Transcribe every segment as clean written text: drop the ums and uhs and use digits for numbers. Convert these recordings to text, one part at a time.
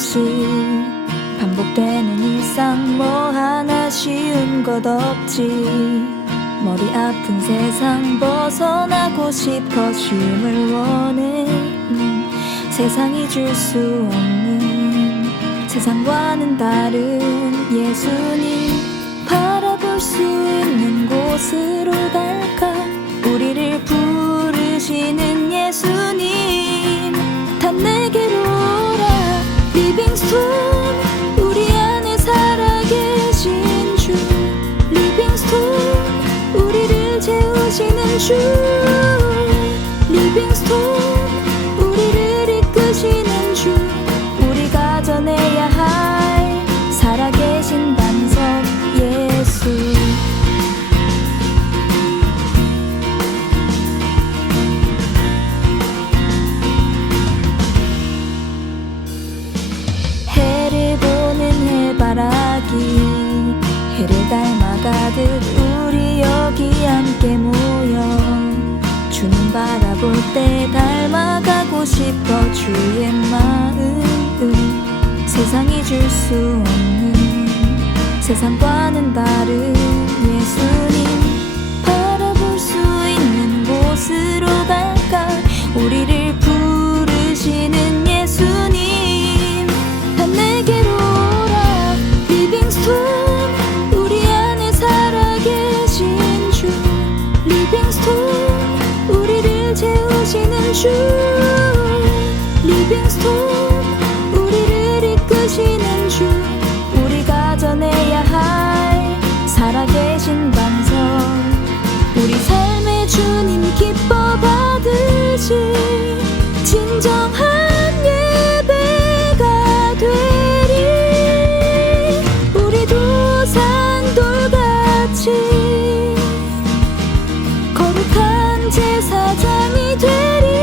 없이 반복되는 일상 뭐 하나 쉬운 것 없지. 머리 아픈 세상 벗어나고 싶어 쉼을 원해. 세상이 줄 수 없는 세상과는 다른 예수님 바라볼 수 있는 곳으로 갈까. 우리를 부르시는 예수님 다 내게로 오라. 리빙스톤 우리 안에 살아계신 주. 리빙스톤 우리를 채우시는 주. 리빙스톤 우리를 이끄시는 주. 우리가 전해야 할 살아계신 반석 예수. 해를 보는 해바라기 해를 닮아가듯 우리 여기 함께 모여 주님 바라볼 때 닮아가고 싶어. 주의 마음 세상이 줄 수 없는 세상과는 다른 예수님 바라볼 수 있는 곳으로 갈까. 우리를 부르시는 예수님 다 내게로 오라. 리빙스톤 우리 안에 살아계신 주. 리빙스톤 우리를 채우시는 주. 리빙스톤 우리를 이끄시는 주. 우리가 전해야 할 살아계신 반석. 우리 삶의 주님 기뻐 받으실 진정한 예배가 되리. 우리도 산돌같이 거룩한 제사장이 되리.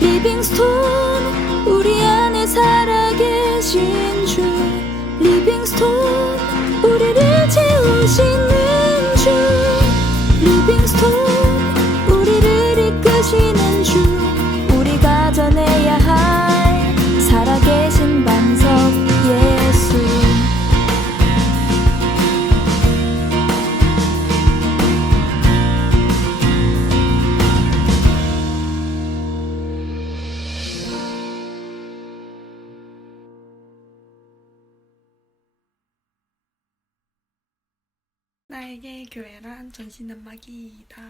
리빙스톤 우리 안에 살아계신 주. 리빙스톤 우리를 채우시는 주. 리빙스톤 우리를 이끄시는 주. 우리가 전해야 할 살아계신 반석 예수. 나에게 교회란 전신난막이다.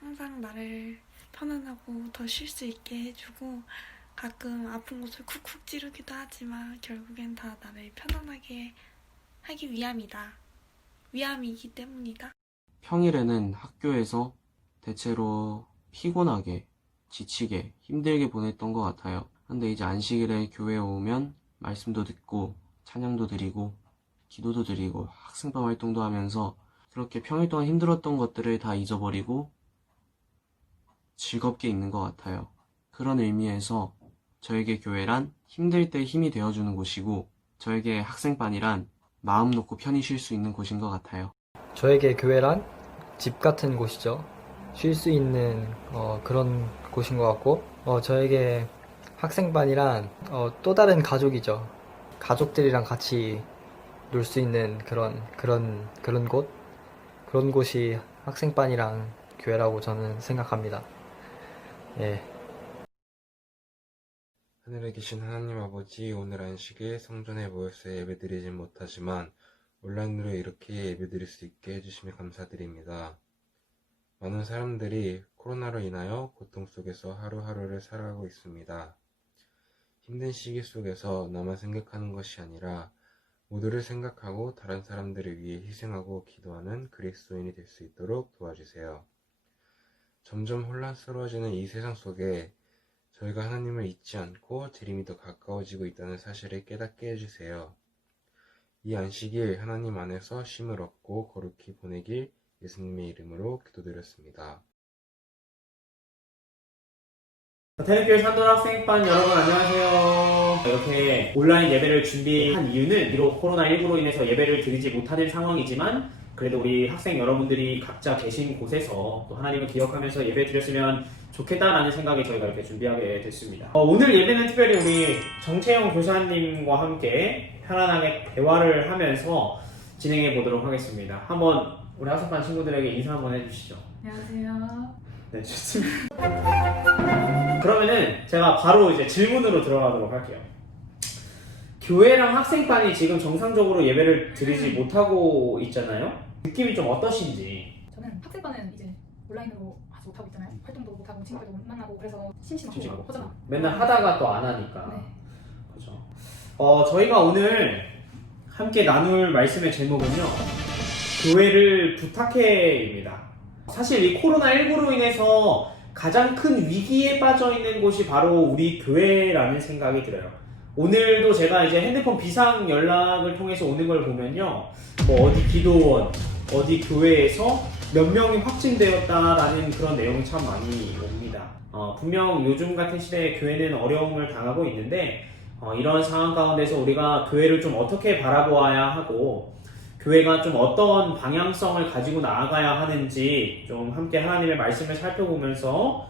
항상 나를 편안하고 더 쉴 수 있게 해주고 가끔 아픈 곳을 쿡쿡 찌르기도 하지만 결국엔 다 나를 편안하게 하기 위함이기 때문이다. 평일에는 학교에서 대체로 피곤하게, 지치게, 힘들게 보냈던 것 같아요. 근데 이제 안식일에 교회에 오면 말씀도 듣고 찬양도 드리고 기도도 드리고 학생반 활동도 하면서 그렇게 평일 동안 힘들었던 것들을 다 잊어버리고 즐겁게 있는 것 같아요. 그런 의미에서 저에게 교회란 힘들 때 힘이 되어주는 곳이고 저에게 학생반이란 마음 놓고 편히 쉴 수 있는 곳인 것 같아요. 저에게 교회란 집 같은 곳이죠. 쉴 수 있는 그런 곳인 것 같고 저에게 학생반이란 또 다른 가족이죠. 가족들이랑 같이 놀 수 있는 그런 곳, 그런 곳이 학생반이랑 교회라고 저는 생각합니다. 예. 하늘에 계신 하나님 아버지, 오늘 안식일 성전에 모여서 예배드리진 못하지만 온라인으로 이렇게 예배드릴 수 있게 해주시며 감사드립니다. 많은 사람들이 코로나로 인하여 고통 속에서 하루하루를 살아가고 있습니다. 힘든 시기 속에서 나만 생각하는 것이 아니라 모두를 생각하고 다른 사람들을 위해 희생하고 기도하는 그리스도인이 될 수 있도록 도와주세요. 점점 혼란스러워지는 이 세상 속에 저희가 하나님을 잊지 않고 재림이 더 가까워지고 있다는 사실을 깨닫게 해주세요. 이 안식일 하나님 안에서 쉼을 얻고 거룩히 보내길 예수님의 이름으로 기도드렸습니다. 태릉교회 산돌학생반 여러분 안녕하세요. 이렇게 온라인 예배를 준비한 이유는 비록 코로나19로 인해서 예배를 드리지 못하는 상황이지만 그래도 우리 학생 여러분들이 각자 계신 곳에서 또 하나님을 기억하면서 예배 드렸으면 좋겠다라는 생각에 저희가 이렇게 준비하게 됐습니다. 오늘 예배는 특별히 우리 정채영 교사님과 함께 편안하게 대화를 하면서 진행해 보도록 하겠습니다. 한번 우리 학습반 친구들에게 인사 한번 해주시죠. 안녕하세요. 네, 좋습니다. 그러면은 제가 바로 이제 질문으로 들어가도록 할게요. 교회랑 학생반이 지금 정상적으로 예배를 드리지 못하고 있잖아요. 느낌이 좀 어떠신지. 저는 학생반은 이제 온라인으로 하지 못하고 있잖아요. 활동도 못하고 친구들도 못 만나고 그래서 심심하고 허전하고 맨날 하다가 또 안 하니까. 네. 그죠. 저희가 오늘 함께 나눌 말씀의 제목은요. 교회를 부탁해입니다. 사실 이 코로나19로 인해서 가장 큰 위기에 빠져 있는 곳이 바로 우리 교회라는 생각이 들어요. 오늘도 제가 이제 핸드폰 비상 연락을 통해서 오는 걸 보면요. 뭐 어디 기도원, 어디 교회에서 몇 명이 확진되었다라는 그런 내용이 참 많이 옵니다. 분명 요즘 같은 시대에 교회는 어려움을 당하고 있는데 이런 상황 가운데서 우리가 교회를 좀 어떻게 바라보아야 하고 교회가 좀 어떤 방향성을 가지고 나아가야 하는지 좀 함께 하나님의 말씀을 살펴보면서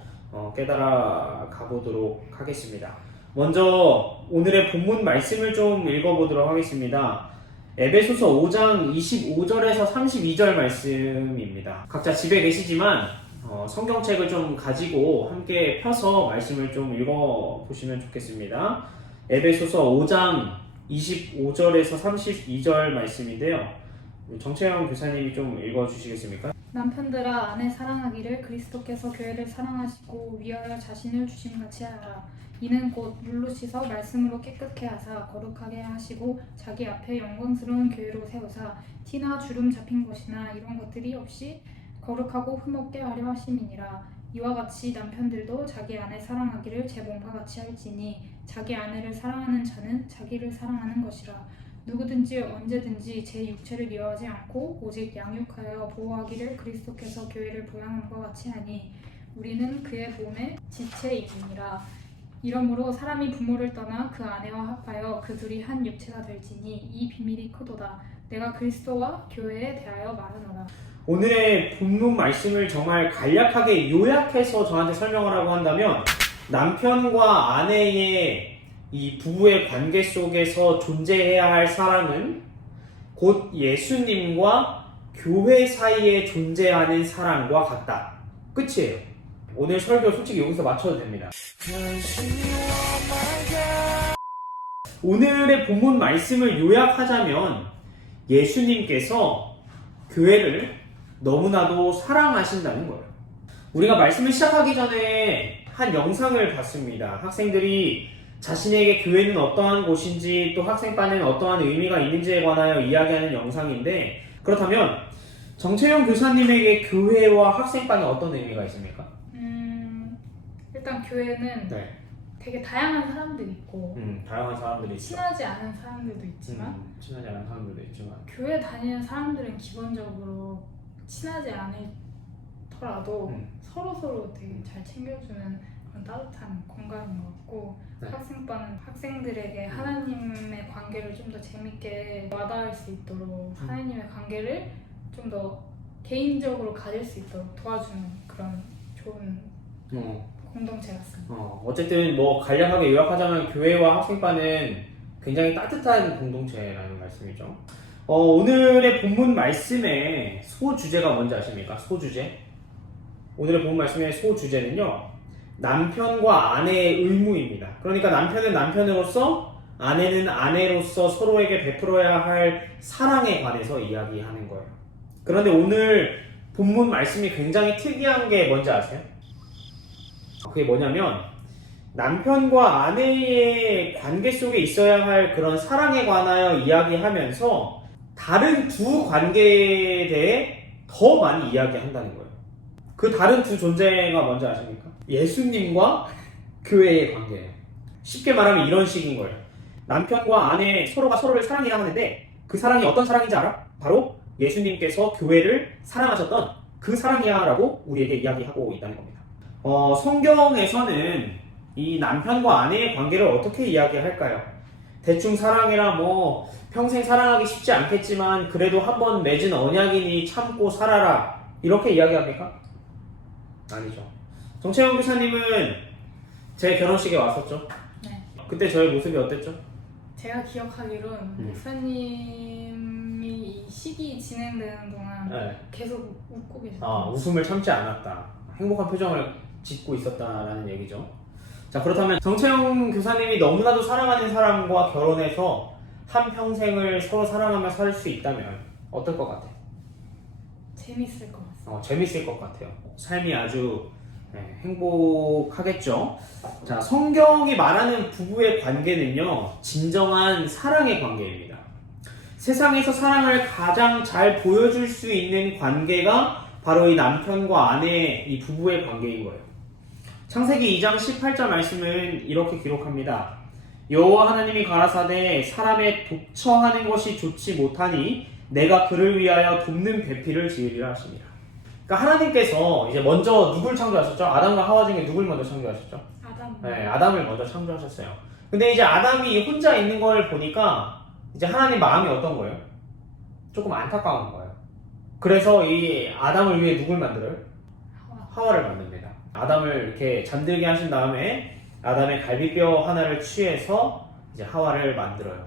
깨달아 가보도록 하겠습니다. 먼저 오늘의 본문 말씀을 좀 읽어보도록 하겠습니다. 에베소서 5장 25절에서 32절 말씀입니다. 각자 집에 계시지만 성경책을 좀 가지고 함께 펴서 말씀을 좀 읽어보시면 좋겠습니다. 에베소서 5장 25절에서 32절 말씀인데요. 정채영 교사님이 좀 읽어주시겠습니까? 남편들아 아내 사랑하기를 그리스도께서 교회를 사랑하시고 위하여 자신을 주심같이 하라. 이는 곧 물로 씻어 말씀으로 깨끗게 하사 거룩하게 하시고 자기 앞에 영광스러운 교회로 세우사 티나 주름 잡힌 것이나 이런 것들이 없이 거룩하고 흠없게 하려 하심이니라. 이와 같이 남편들도 자기 아내 사랑하기를 제 몸과 같이 할지니 자기 아내를 사랑하는 자는 자기를 사랑하는 것이라. 누구든지 언제든지 제 육체를 미워하지 않고 오직 양육하여 보호하기를 그리스도께서 교회를 보양함과 같이 하니 우리는 그의 몸의 지체이니라. 이러므로 사람이 부모를 떠나 그 아내와 합하여 그 둘이 한 육체가 될지니 이 비밀이 크도다. 내가 그리스도와 교회에 대하여 말하노라. 오늘의 본문 말씀을 정말 간략하게 요약해서 저한테 설명을 하고 한다면 남편과 아내의 이 부부의 관계 속에서 존재해야 할 사랑은 곧 예수님과 교회 사이에 존재하는 사랑과 같다. 끝이에요. 오늘 설교 솔직히 여기서 마쳐도 됩니다. 오늘의 본문 말씀을 요약하자면 예수님께서 교회를 너무나도 사랑하신다는 거예요. 우리가 말씀을 시작하기 전에 한 영상을 봤습니다. 학생들이 자신에게 교회는 어떠한 곳인지 또 학생반에는 어떠한 의미가 있는지에 관하여 이야기하는 영상인데, 그렇다면 정채영 교사님에게 교회와 학생반이 어떤 의미가 있습니까? 일단 교회는 네. 되게 다양한 사람들이 있고 다양한 사람들이 있죠. 친하지 않은 사람들도 있지만 친하지 않은 사람들도 있지만 교회 다니는 사람들은 기본적으로 친하지 않더라도 서로 되게 잘 챙겨주는 그런 따뜻한 공간인 것 같고, 네. 학생반은 학생들에게 하나님의 관계를 좀 더 재밌게 와닿을 수 있도록 하나님의 관계를 좀 더 개인적으로 가질 수 있도록 도와주는 그런 좋은 공동체 같습니다. 어쨌든 뭐 간략하게 요약하자면 교회와 학생반은 굉장히 따뜻한 공동체라는 말씀이죠. 오늘의 본문 말씀의 소주제가 뭔지 아십니까? 소주제. 오늘의 본문 말씀의 소주제는요, 남편과 아내의 의무입니다. 그러니까 남편은 남편으로서, 아내는 아내로서 서로에게 베풀어야 할 사랑에 관해서 이야기하는 거예요. 그런데 오늘 본문 말씀이 굉장히 특이한 게 뭔지 아세요? 그게 뭐냐면 남편과 아내의 관계 속에 있어야 할 그런 사랑에 관하여 이야기하면서 다른 두 관계에 대해 더 많이 이야기한다는 거예요. 그 다른 두 존재가 뭔지 아십니까? 예수님과 교회의 관계예요. 쉽게 말하면 이런 식인 거예요. 남편과 아내 서로가 서로를 사랑해야 하는데 그 사랑이 어떤 사랑인지 알아? 바로 예수님께서 교회를 사랑하셨던 그 사랑이야 라고 우리에게 이야기하고 있다는 겁니다. 성경에서는 이 남편과 아내의 관계를 어떻게 이야기할까요? 대충 사랑해라 뭐 평생 사랑하기 쉽지 않겠지만 그래도 한번 맺은 언약이니 참고 살아라 이렇게 이야기합니까? 아니죠. 정채영 교사님은 제 결혼식에 왔었죠? 네. 그때 저의 모습이 어땠죠? 제가 기억하기론 목사님이 이 시기 진행되는 동안 네. 계속 웃고 계셨어요. 웃음을 참지 않았다. 행복한 표정을 짓고 있었다라는 얘기죠. 자, 그렇다면 정채영 교사님이 너무나도 사랑하는 사람과 결혼해서 한평생을 서로 사랑하며 살 수 있다면 어떨 것 같아요? 재밌을 것 같아요. 재밌을 것 같아요. 삶이 아주 행복하겠죠. 자, 성경이 말하는 부부의 관계는요, 진정한 사랑의 관계입니다. 세상에서 사랑을 가장 잘 보여줄 수 있는 관계가 바로 이 남편과 아내의 이 부부의 관계인 거예요. 창세기 2장 18절 말씀은 이렇게 기록합니다. 여호와 하나님이 가라사대 사람의 독처하는 것이 좋지 못하니 내가 그를 위하여 돕는 배필을 지으리라 하십니다. 그러니까 하나님께서 이제 먼저 누굴 창조하셨죠? 아담과 하와 중에 누굴 먼저 창조하셨죠? 아담. 네, 아담을 먼저 창조하셨어요. 근데 이제 아담이 혼자 있는 걸 보니까 이제 하나님 마음이 어떤 거예요? 조금 안타까운 거예요. 그래서 이 아담을 위해 누굴 만들어요? 하와를 만듭니다. 아담을 이렇게 잠들게 하신 다음에 아담의 갈비뼈 하나를 취해서 이제 하와를 만들어요.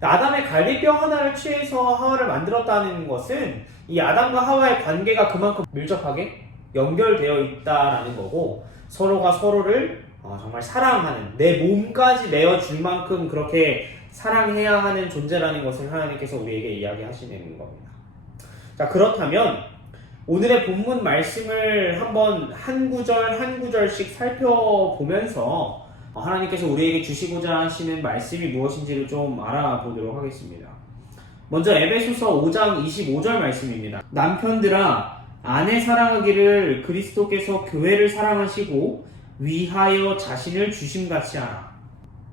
아담의 갈비뼈 하나를 취해서 하와를 만들었다는 것은 이 아담과 하와의 관계가 그만큼 밀접하게 연결되어 있다라는 거고, 서로가 서로를 정말 사랑하는, 내 몸까지 내어줄 만큼 그렇게 사랑해야 하는 존재라는 것을 하나님께서 우리에게 이야기하시는 겁니다. 자, 그렇다면 오늘의 본문 말씀을 한번 한 구절 한 구절씩 살펴보면서 하나님께서 우리에게 주시고자 하시는 말씀이 무엇인지를 좀 알아보도록 하겠습니다. 먼저 에베소서 5장 25절 말씀입니다. 남편들아, 아내 사랑하기를 그리스도께서 교회를 사랑하시고 위하여 자신을 주심같이 하라.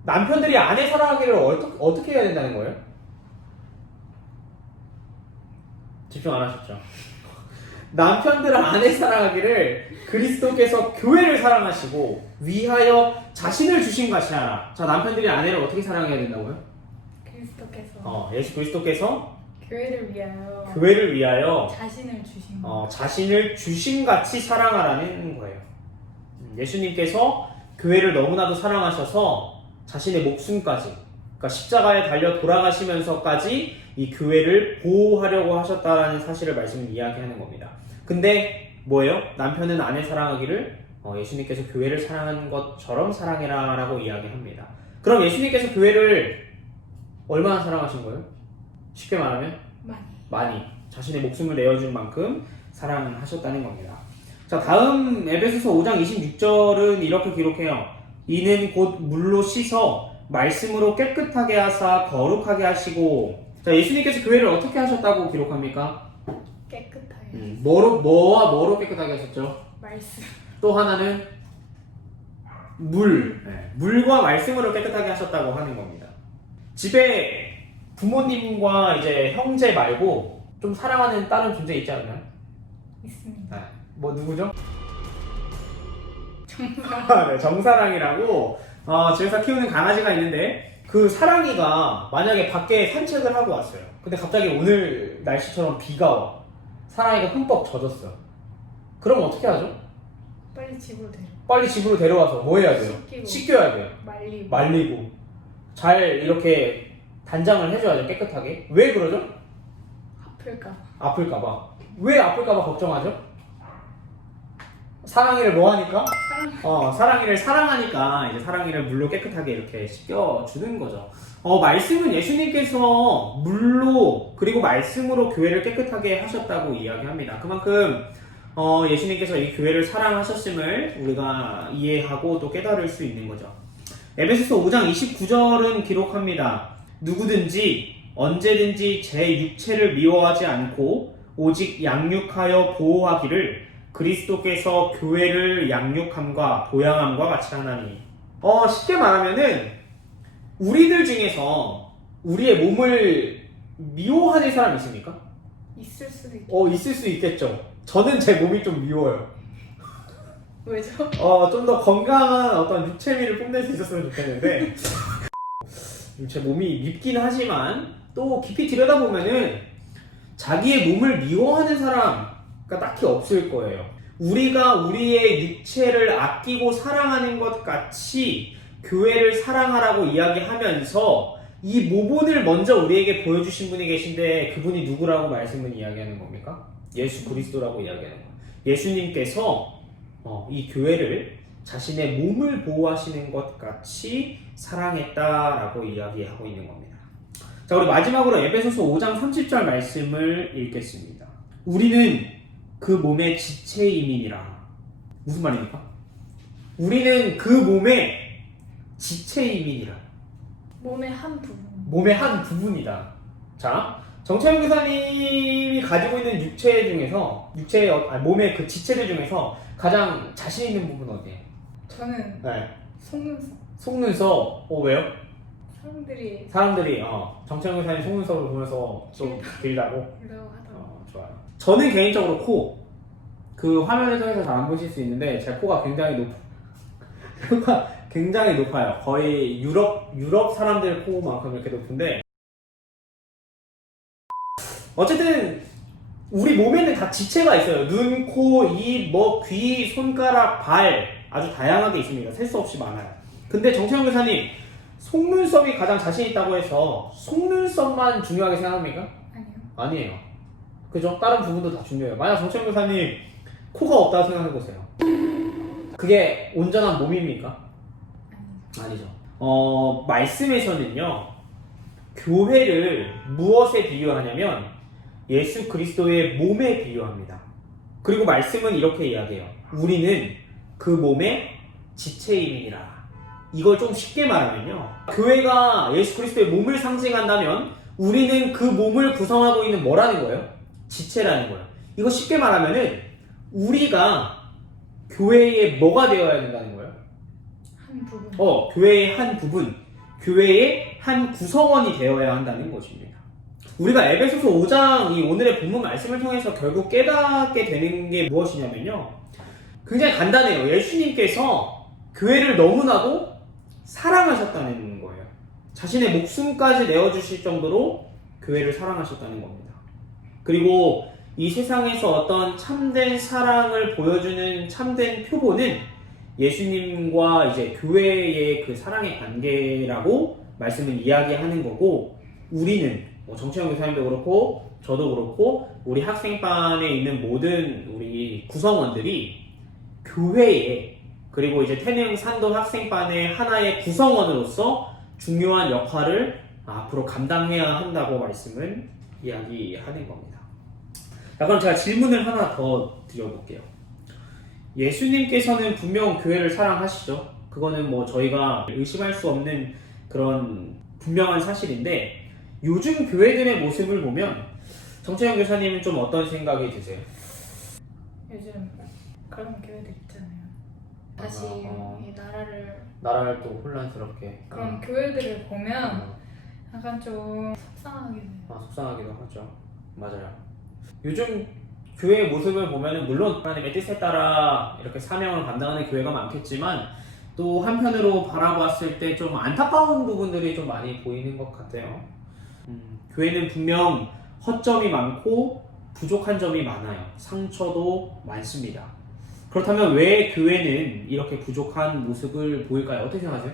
남편들이 아내 사랑하기를 어떻게 해야 된다는 거예요? 집중 안 하셨죠? 남편들은 아내 사랑하기를 그리스도께서 교회를 사랑하시고 위하여 자신을 주심같이 하라. 자, 남편들이 아내를 어떻게 사랑해야 된다고요? 그리스도께서 예수 그리스도께서 교회를 위하여 자신을 주신 자신을 주심같이 사랑하라는 거예요. 예수님께서 교회를 너무나도 사랑하셔서 자신의 목숨까지, 그러니까 십자가에 달려 돌아가시면서까지 이 교회를 보호하려고 하셨다라는 사실을 말씀을 이야기하는 겁니다. 근데 뭐예요? 남편은 아내 사랑하기를 예수님께서 교회를 사랑한 것처럼 사랑해라 라고 이야기합니다. 그럼 예수님께서 교회를 얼마나 사랑하신 거예요? 쉽게 말하면 많이 자신의 목숨을 내어준 만큼 사랑하셨다는 겁니다. 자, 다음 에베소서 5장 26절은 이렇게 기록해요. 이는 곧 물로 씻어 말씀으로 깨끗하게 하사 거룩하게 하시고. 자, 예수님께서 교회를 어떻게 하셨다고 기록합니까? 깨끗하게 뭐와 뭐로 깨끗하게 하셨죠? 말씀. 또 하나는 물과 말씀으로 깨끗하게 하셨다고 하는 겁니다. 집에 부모님과 이제 형제 말고 좀 사랑하는 다른 존재 있지 않나요? 있습니다. 뭐 누구죠? 정말 네, 정사랑이라고 집에서 키우는 강아지가 있는데, 그 사랑이가 만약에 밖에 산책을 하고 왔어요. 근데 갑자기 오늘 날씨처럼 비가 와. 사랑이가 흠뻑 젖었어. 그럼 어떻게 하죠? 빨리 집으로 데려와서 뭐 해야 돼요? 씻겨야 돼요. 말리고 잘 이렇게 단장을 해줘야죠. 깨끗하게. 왜 그러죠? 아플까봐. 왜 아플까봐 걱정하죠? 사랑이를 뭐 하니까? 사랑이를 사랑하니까 이제 사랑이를 물로 깨끗하게 이렇게 씻겨주는 거죠. 말씀은 예수님께서 물로 그리고 말씀으로 교회를 깨끗하게 하셨다고 이야기합니다. 그만큼 예수님께서 이 교회를 사랑하셨음을 우리가 이해하고 또 깨달을 수 있는 거죠. 에베소서 5장 29절은 기록합니다. 누구든지 언제든지 제 육체를 미워하지 않고 오직 양육하여 보호하기를 그리스도께서 교회를 양육함과 보양함과 같이 하나니. 쉽게 말하면은 우리들 중에서 우리의 몸을 미워하는 사람 있습니까? 있을 수도 있고. 있을 수 있겠죠. 저는 제 몸이 좀 미워요. 왜죠? 좀 더 건강한 어떤 육체미를 뽐낼 수 있었으면 좋겠는데 제 몸이 밉긴 하지만 또 깊이 들여다보면은 자기의 몸을 미워하는 사람가 딱히 없을 거예요. 우리가 우리의 육체를 아끼고 사랑하는 것 같이 교회를 사랑하라고 이야기하면서 이 모본을 먼저 우리에게 보여주신 분이 계신데 그분이 누구라고 말씀을 이야기하는 겁니까? 예수 그리스도라고 이야기하는 거예요. 예수님께서 이 교회를 자신의 몸을 보호하시는 것 같이 사랑했다라고 이야기하고 있는 겁니다. 자, 우리 마지막으로 에베소서 5장 30절 말씀을 읽겠습니다. 우리는 그 몸의 지체임이니라. 무슨 말입니까? 우리는 그 몸의 지체임이니라. 몸의 한 부분. 몸의 한 부분이다. 자, 정채영 교사님이 가지고 있는 육체 중에서 몸의 그 지체들 중에서 가장 자신 있는 부분 어디예요? 저는 네. 속눈썹. 속눈썹. 왜요? 사람들이 정채영 교사님 속눈썹을 보면서 좀 길다고? 이라고 하더라고요. 좋아요. 저는 개인적으로 코. 그 화면을 통해서 잘 안 보실 수 있는데 제 코가 굉장히 높아요. 거의 유럽 사람들 코만큼 이렇게 높은데, 어쨌든 우리 몸에는 다 지체가 있어요. 눈, 코, 입, 귀, 손가락, 발, 아주 다양하게 있습니다. 셀 수 없이 많아요. 근데 정채영 교사님, 속눈썹이 가장 자신 있다고 해서 속눈썹만 중요하게 생각합니까? 아니요. 아니에요. 그죠? 다른 부분도 다 중요해요. 만약 정채영 교사님 코가 없다고 생각해보세요. 그게 온전한 몸입니까? 아니죠. 말씀에서는요, 교회를 무엇에 비유하냐면 예수 그리스도의 몸에 비유합니다. 그리고 말씀은 이렇게 이야기해요. 우리는 그 몸의 지체임이니라. 이걸 좀 쉽게 말하면요, 교회가 예수 그리스도의 몸을 상징한다면 우리는 그 몸을 구성하고 있는 뭐라는 거예요? 지체라는 거예요. 이거 쉽게 말하면은 우리가 교회의 뭐가 되어야 된다는 거예요? 한 부분. 교회의 한 부분, 교회의 한 구성원이 되어야 한다는 것입니다. 우리가 에베소서 5장 이 오늘의 본문 말씀을 통해서 결국 깨닫게 되는 게 무엇이냐면요, 굉장히 간단해요. 예수님께서 교회를 너무나도 사랑하셨다는 거예요. 자신의 목숨까지 내어주실 정도로 교회를 사랑하셨다는 겁니다. 그리고 이 세상에서 어떤 참된 사랑을 보여주는 참된 표본은 예수님과 이제 교회의 그 사랑의 관계라고 말씀을 이야기하는 거고, 우리는 정채영 교사님도 그렇고 저도 그렇고 우리 학생반에 있는 모든 우리 구성원들이 교회에, 그리고 이제 태능 산도 학생반의 하나의 구성원으로서 중요한 역할을 앞으로 감당해야 한다고 말씀을 이야기하는 겁니다. 자, 그럼 제가 질문을 하나 더 드려볼게요. 예수님께서는 분명 교회를 사랑하시죠. 그거는 저희가 의심할 수 없는 그런 분명한 사실인데, 요즘 교회들의 모습을 보면 정채영 교사님은 좀 어떤 생각이 드세요? 요즘 그런 교회들 있잖아요. 다시 이 나라를 또 혼란스럽게 그런 교회들을 보면 약간 좀 속상하게 돼요. 속상하기도 하죠. 맞아요. 요즘 교회의 모습을 보면은 물론 하나님의 뜻에 따라 이렇게 사명을 감당하는 교회가 많겠지만, 또 한편으로 바라봤을 때 좀 안타까운 부분들이 좀 많이 보이는 것 같아요. 교회는 분명 허점이 많고 부족한 점이 많아요. 상처도 많습니다. 그렇다면 왜 교회는 이렇게 부족한 모습을 보일까요? 어떻게 생각하세요?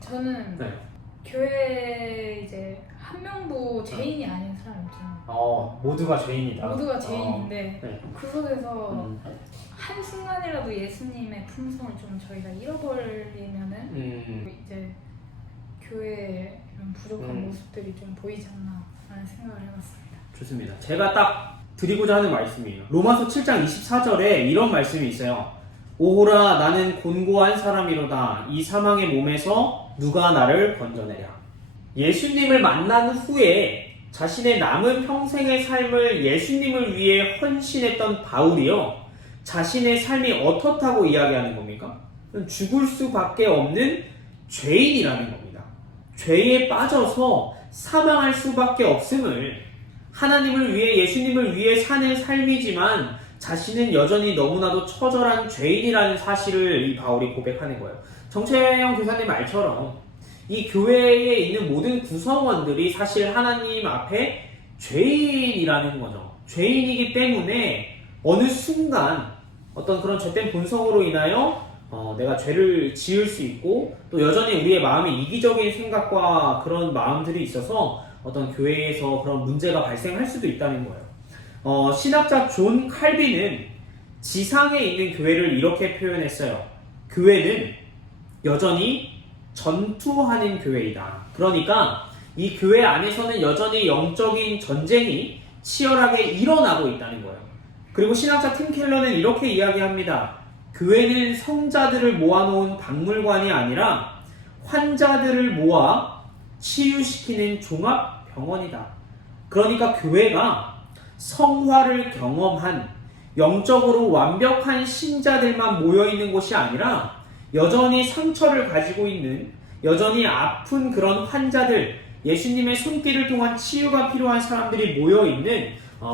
저는 네. 교회 이제 한 명도 죄인이 아닌 사람 있잖아요. 모두가 죄인이다. 모두가 죄인인데 네. 그 속에서 한 순간이라도 예수님의 품성을 좀 저희가 잃어버리면은 이제 교회의 이런 부족한 모습들이 좀 보이지 않나 라는 생각을 해봤습니다. 좋습니다. 제가 딱 드리고자 하는 말씀이에요. 로마서 7장 24절에 이런 말씀이 있어요. 오호라, 나는 곤고한 사람이로다. 이 사망의 몸에서 누가 나를 건져내랴. 예수님을 만난 후에 자신의 남은 평생의 삶을 예수님을 위해 헌신했던 바울이요, 자신의 삶이 어떻다고 이야기하는 겁니까? 죽을 수밖에 없는 죄인이라는 겁니다. 죄에 빠져서 사망할 수밖에 없음을, 하나님을 위해, 예수님을 위해 사는 삶이지만 자신은 여전히 너무나도 처절한 죄인이라는 사실을 이 바울이 고백하는 거예요. 정채영 교사님 말처럼 이 교회에 있는 모든 구성원들이 사실 하나님 앞에 죄인이라는 거죠. 죄인이기 때문에 어느 순간 어떤 그런 죄된 본성으로 인하여 내가 죄를 지을 수 있고 또 여전히 우리의 마음에 이기적인 생각과 그런 마음들이 있어서 어떤 교회에서 그런 문제가 발생할 수도 있다는 거예요. 신학자 존 칼빈은 지상에 있는 교회를 이렇게 표현했어요. 교회는 여전히 전투하는 교회이다. 그러니까 이 교회 안에서는 여전히 영적인 전쟁이 치열하게 일어나고 있다는 거예요. 그리고 신학자 팀 켈러는 이렇게 이야기합니다. 교회는 성자들을 모아놓은 박물관이 아니라 환자들을 모아 치유시키는 종합병원이다. 그러니까 교회가 성화를 경험한 영적으로 완벽한 신자들만 모여있는 곳이 아니라 여전히 상처를 가지고 있는, 여전히 아픈 그런 환자들, 예수님의 손길을 통한 치유가 필요한 사람들이 모여있는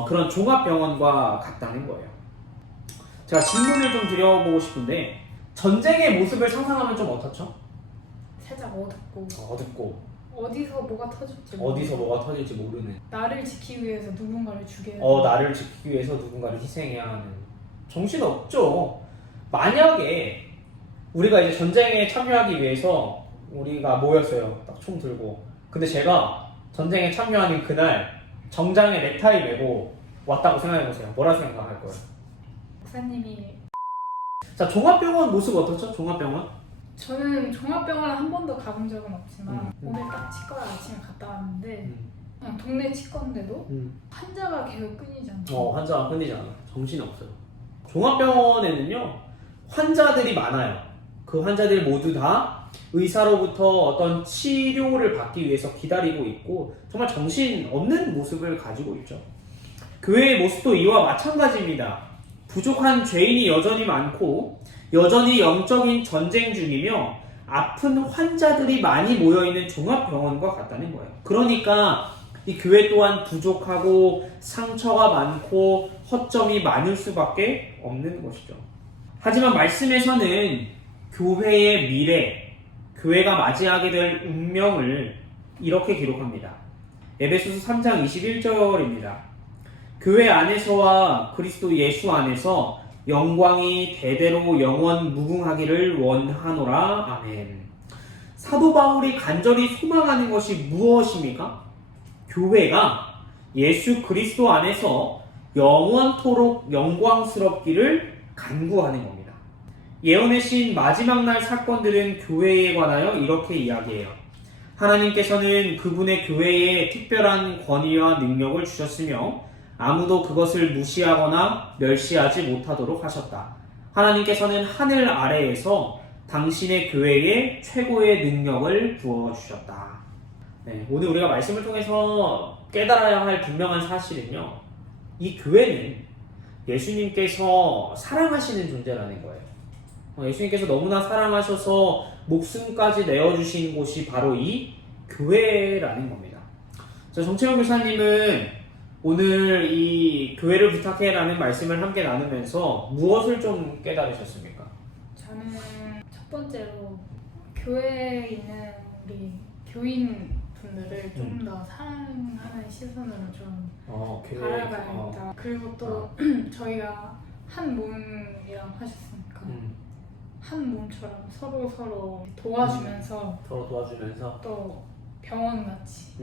그런 종합병원과 같다는 거예요. 제가 질문을 좀 드려보고 싶은데, 전쟁의 모습을 상상하면 좀 어떻죠? 살짝 어둡고 어둡고 어디서 뭐가 터질지 어디서 뭐가 터질지 모르는, 나를 지키기 위해서 누군가를 죽여야 나를 지키기 위해서 누군가를 희생해야 하는, 정신없죠. 만약에 우리가 이제 전쟁에 참여하기 위해서 우리가 모였어요. 딱 총 들고. 근데 제가 전쟁에 참여하는 그날 정장에 넥타이 메고 왔다고 생각해보세요. 뭐라 생각할 거예요? 목사님이. 자, 종합병원 모습 어떻죠? 종합병원? 저는 종합병원 한 번도 가본 적은 없지만 음. 오늘 딱 치과를 아침에 갔다 왔는데 그냥 동네 치과인데도 환자가 계속 끊이지 않고 환자가 끊이지 않아요. 정신이 없어요. 종합병원에는요, 환자들이 많아요. 그 환자들 모두 다 의사로부터 어떤 치료를 받기 위해서 기다리고 있고 정말 정신 없는 모습을 가지고 있죠. 교회의 모습도 이와 마찬가지입니다. 부족한 죄인이 여전히 많고 여전히 영적인 전쟁 중이며 아픈 환자들이 많이 모여있는 종합병원과 같다는 거예요. 그러니까 이 교회 또한 부족하고 상처가 많고 허점이 많을 수밖에 없는 것이죠. 하지만 말씀에서는 교회의 미래, 교회가 맞이하게 될 운명을 이렇게 기록합니다. 에베소서 3장 21절입니다. 교회 안에서와 그리스도 예수 안에서 영광이 대대로 영원 무궁하기를 원하노라. 아멘. 사도 바울이 간절히 소망하는 것이 무엇입니까? 교회가 예수 그리스도 안에서 영원토록 영광스럽기를 간구하는 겁니다. 예언의 신 마지막 날 사건들은 교회에 관하여 이렇게 이야기해요. 하나님께서는 그분의 교회에 특별한 권위와 능력을 주셨으며 아무도 그것을 무시하거나 멸시하지 못하도록 하셨다. 하나님께서는 하늘 아래에서 당신의 교회에 최고의 능력을 부어주셨다. 네, 오늘 우리가 말씀을 통해서 깨달아야 할 분명한 사실은요, 이 교회는 예수님께서 사랑하시는 존재라는 거예요. 예수님께서 너무나 사랑하셔서 목숨까지 내어주신 곳이 바로 이 교회라는 겁니다. 정채영 교사님은 오늘 이 교회를 부탁해라는 말씀을 함께 나누면서 무엇을 좀 깨달으셨습니까? 저는 첫 번째로 교회에 있는 우리 교인 분들을 좀 더 사랑하는 시선으로 좀 바라봐야겠다. 그리고 또 저희가 한 몸이라고 하셨으니까 한 몸처럼 서로 도와주면서 서로 도와주면서 또 병원같이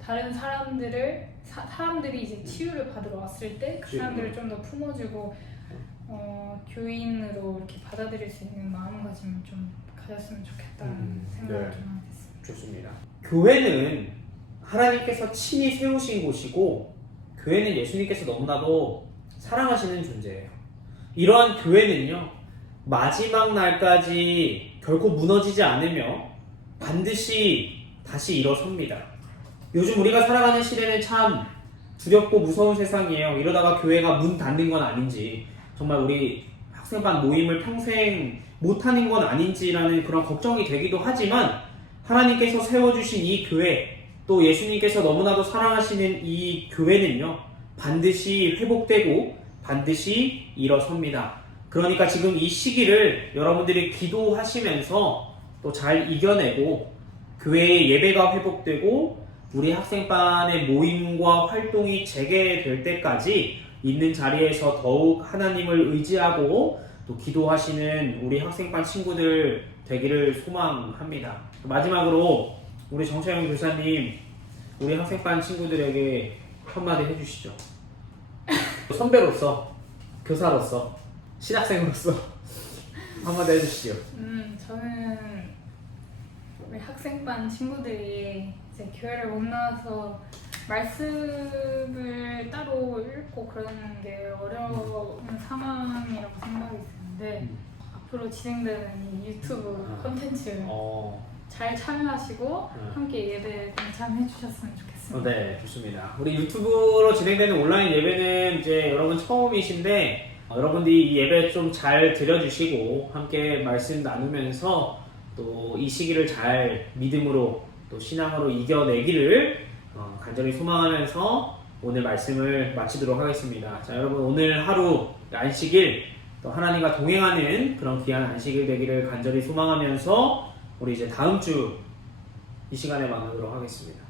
다른 사람들이 이제 치유를 받으러 왔을 때 그 사람들을 좀 더 품어주고 교인으로 이렇게 받아들일 수 있는 마음가짐을 좀 가졌으면 좋겠다는 생각을 좀 하게 됐습니다. 좋습니다. 교회는 하나님께서 친히 세우신 곳이고 교회는 예수님께서 너무나도 사랑하시는 존재예요. 이러한 교회는요, 마지막 날까지 결코 무너지지 않으며 반드시 다시 일어섭니다. 요즘 우리가 살아가는 시대는 참 두렵고 무서운 세상이에요. 이러다가 교회가 문 닫는 건 아닌지, 정말 우리 학생반 모임을 평생 못하는 건 아닌지라는 그런 걱정이 되기도 하지만 하나님께서 세워주신 이 교회, 또 예수님께서 너무나도 사랑하시는 이 교회는요, 반드시 회복되고 반드시 일어섭니다. 그러니까 지금 이 시기를 여러분들이 기도하시면서 또 잘 이겨내고 교회 예배가 회복되고 우리 학생반의 모임과 활동이 재개될 때까지 있는 자리에서 더욱 하나님을 의지하고 또 기도하시는 우리 학생반 친구들 되기를 소망합니다. 마지막으로 우리 정채영 교사님 우리 학생반 친구들에게 한마디 해주시죠. 선배로서, 교사로서, 신학생으로서 한마디 해주시죠. 저는 우리 학생반 친구들이 이제 교회를 못 나와서 말씀을 따로 읽고 그러는 게 어려운 상황이라고 생각이 드는데 앞으로 진행되는 이 유튜브 콘텐츠 잘 참여하시고 함께 예배 동참해 주셨으면 좋겠습니다. 네, 좋습니다. 우리 유튜브로 진행되는 온라인 예배는 이제 여러분 처음이신데 여러분들이 이 예배 좀 잘 들여주시고 함께 말씀 나누면서 또 이 시기를 잘 믿음으로 또 신앙으로 이겨내기를 간절히 소망하면서 오늘 말씀을 마치도록 하겠습니다. 자, 여러분 오늘 하루 안식일 또 하나님과 동행하는 그런 귀한 안식일 되기를 간절히 소망하면서 우리 이제 다음 주 이 시간에 만나도록 하겠습니다.